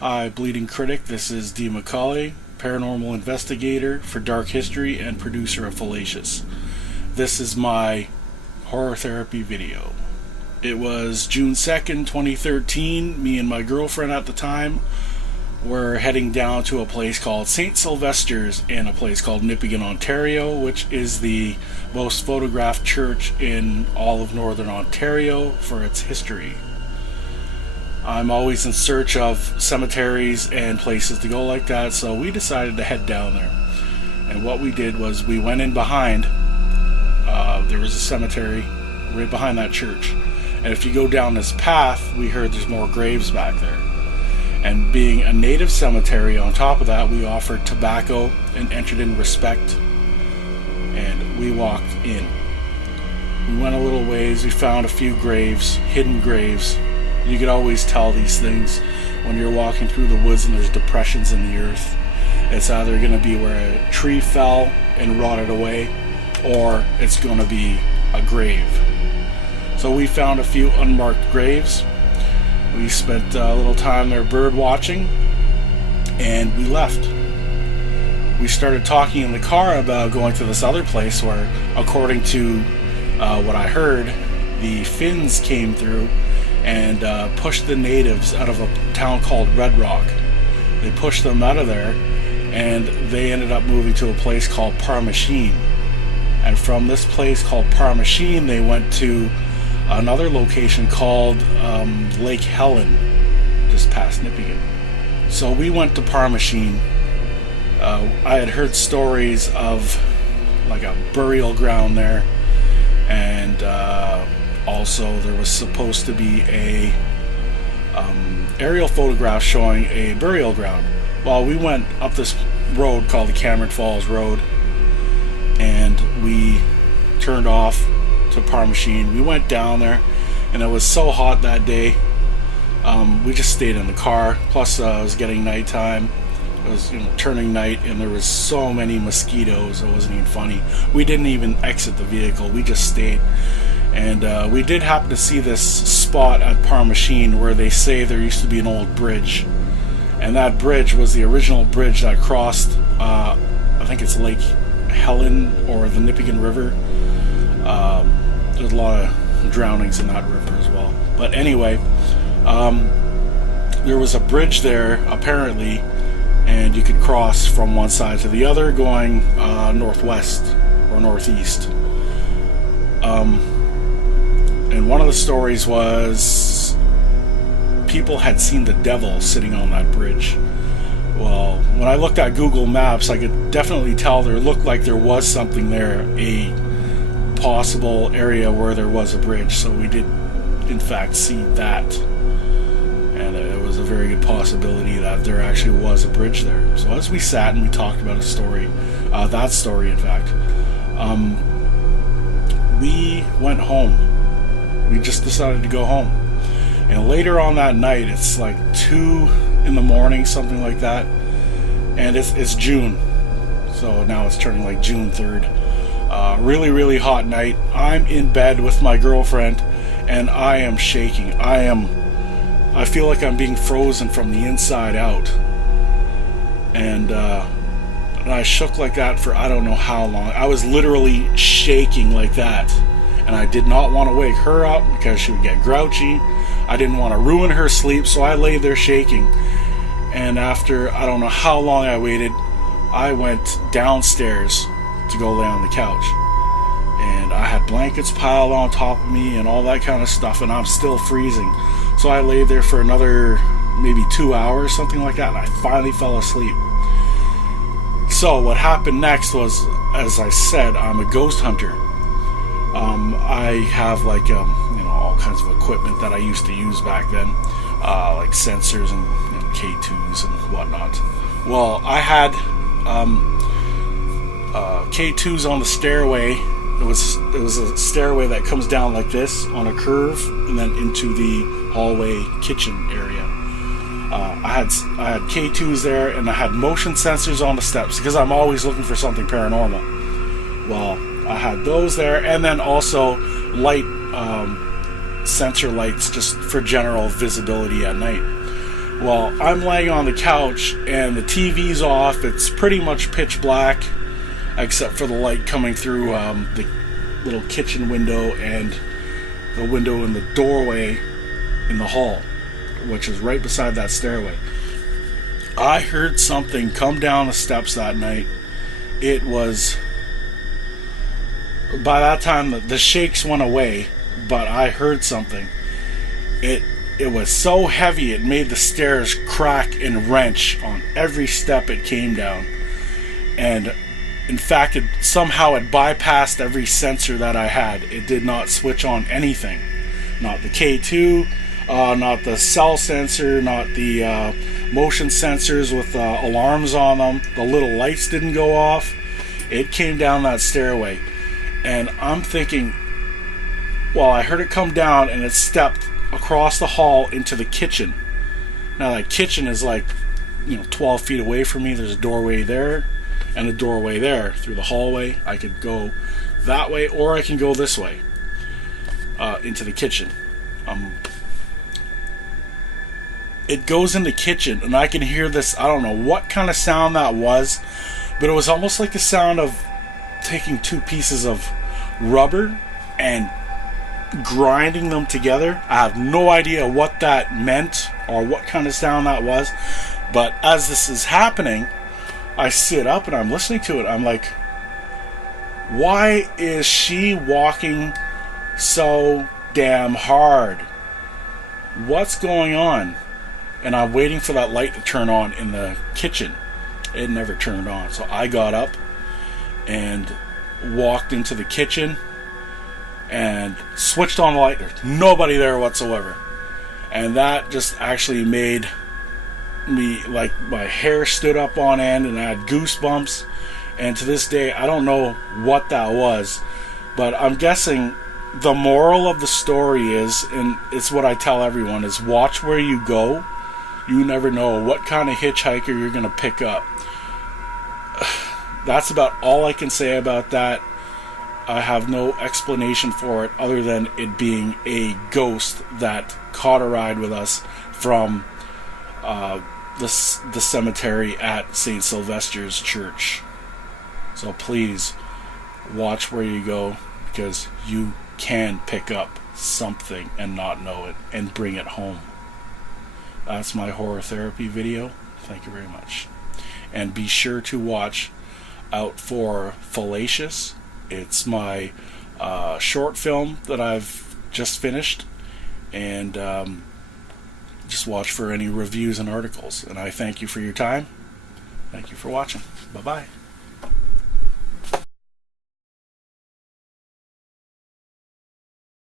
Hi, Bleeding Critic. This is D. McCauley, paranormal investigator for Dark History and producer of Fallacious. This is my horror therapy video. It was June 2nd, 2013. Me and my girlfriend at the time were heading down to a place called St. Sylvester's in a place called Nipigon, Ontario, which is the most photographed church in all of Northern Ontario for its history. I'm always in search of cemeteries and places to go like that, so we decided to head down there. And what we did was we went in behind, there was a cemetery right behind that church. And if you go down this path, we heard there's more graves back there. And being a native cemetery, on top of that, we offered tobacco and entered in respect. And we walked in. We went a little ways, we found a few graves, hidden graves. You could always tell these things when you're walking through the woods and there's depressions in the earth. It's either going to be where a tree fell and rotted away, or it's going to be a grave. So we found a few unmarked graves. We spent a little time there bird watching, and we left. We started talking in the car about going to this other place where, according to what I heard, the Finns came through and pushed the natives out of a town called Red Rock. They pushed them out of there, and they ended up moving to a place called Parmachene. And from this place called Parmachene, they went to another location called Lake Helen, just past Nipigon. So we went to Parmachene. I had heard stories of like a burial ground there, and also there was supposed to be a aerial photograph showing a burial ground. Well, we went up this road called the Cameron Falls Road, and we turned off to Parmachene. We went down there, and it was so hot that day, we just stayed in the car. Plus it was getting nighttime. It was turning night, and there was so many mosquitoes, it wasn't even funny. We didn't even exit the vehicle, we just stayed. And we did happen to see this spot at Parmachene where they say there used to be an old bridge, and that bridge was the original bridge that crossed I think it's Lake Helen or the Nipigon River. There's a lot of drownings in that river as well. But anyway, there was a bridge there apparently, and you could cross from one side to the other going northwest or northeast. And one of the stories was people had seen the devil sitting on that bridge. Well, when I looked at Google Maps, I could definitely tell there looked like there was something there, a possible area where there was a bridge. So we did in fact see that, and it was a very good possibility that there actually was a bridge there. So as we sat and we talked about a story, that story in fact, we went home. We just decided to go home. And later on that night, it's like 2 in the morning, something like that, and it's June, so now it's turning like June 3rd. Really, really hot night. I'm in bed with my girlfriend, and I am shaking. I feel like I'm being frozen from the inside out. And I shook like that for I don't know how long. I was literally shaking like that. And I did not want to wake her up because she would get grouchy. I didn't want to ruin her sleep, so I lay there shaking. And after I don't know how long I waited, I went downstairs to go lay on the couch. And I had blankets piled on top of me and all that kind of stuff, and I'm still freezing. So I lay there for another maybe 2 hours, something like that, and I finally fell asleep. So what happened next was, as I said, I'm a ghost hunter. I have like all kinds of equipment that I used to use back then, like sensors and K2s and whatnot. Well, I had K2s on the stairway. It was a stairway that comes down like this on a curve and then into the hallway kitchen area. I had K2s there, and I had motion sensors on the steps because I'm always looking for something paranormal. Well, I had those there, and then also light sensor lights just for general visibility at night. Well, I'm laying on the couch and the TV's off. It's pretty much pitch black, except for the light coming through the little kitchen window and the window in the doorway in the hall, which is right beside that stairway. I heard something come down the steps that night. It was... By that time, the shakes went away, but I heard something. It was so heavy, it made the stairs crack and wrench on every step it came down. And in fact, it bypassed every sensor that I had. It did not switch on anything. Not the K2, not the cell sensor, not the motion sensors with alarms on them. The little lights didn't go off. It came down that stairway. And I'm thinking, well, I heard it come down and it stepped across the hall into the kitchen. Now that kitchen is like, 12 feet away from me. There's a doorway there and a doorway there through the hallway. I could go that way or I can go this way into the kitchen. It goes in the kitchen and I can hear this, I don't know what kind of sound that was, but it was almost like the sound of taking two pieces of rubber and grinding them together. I have no idea what that meant or what kind of sound that was, but as this is happening, I sit up and I'm listening to it. I'm like, why is she walking so damn hard? What's going on? And I'm waiting for that light to turn on in the kitchen. It never turned on, so I got up and walked into the kitchen and switched on the light. There's nobody there whatsoever, and that just actually made me, like, my hair stood up on end and I had goosebumps. And to this day I don't know what that was, but I'm guessing the moral of the story is, and it's what I tell everyone, is watch where you go. You never know what kind of hitchhiker you're going to pick up. That's about all I can say about that. I have no explanation for it other than it being a ghost that caught a ride with us from the cemetery at St. Sylvester's Church. So please watch where you go, because you can pick up something and not know it and bring it home. That's my horror therapy video. Thank you very much. And be sure to watch out for Fallacious. It's my short film that I've just finished, and just watch for any reviews and articles. And I thank you for your time. Thank you for watching. Bye-bye.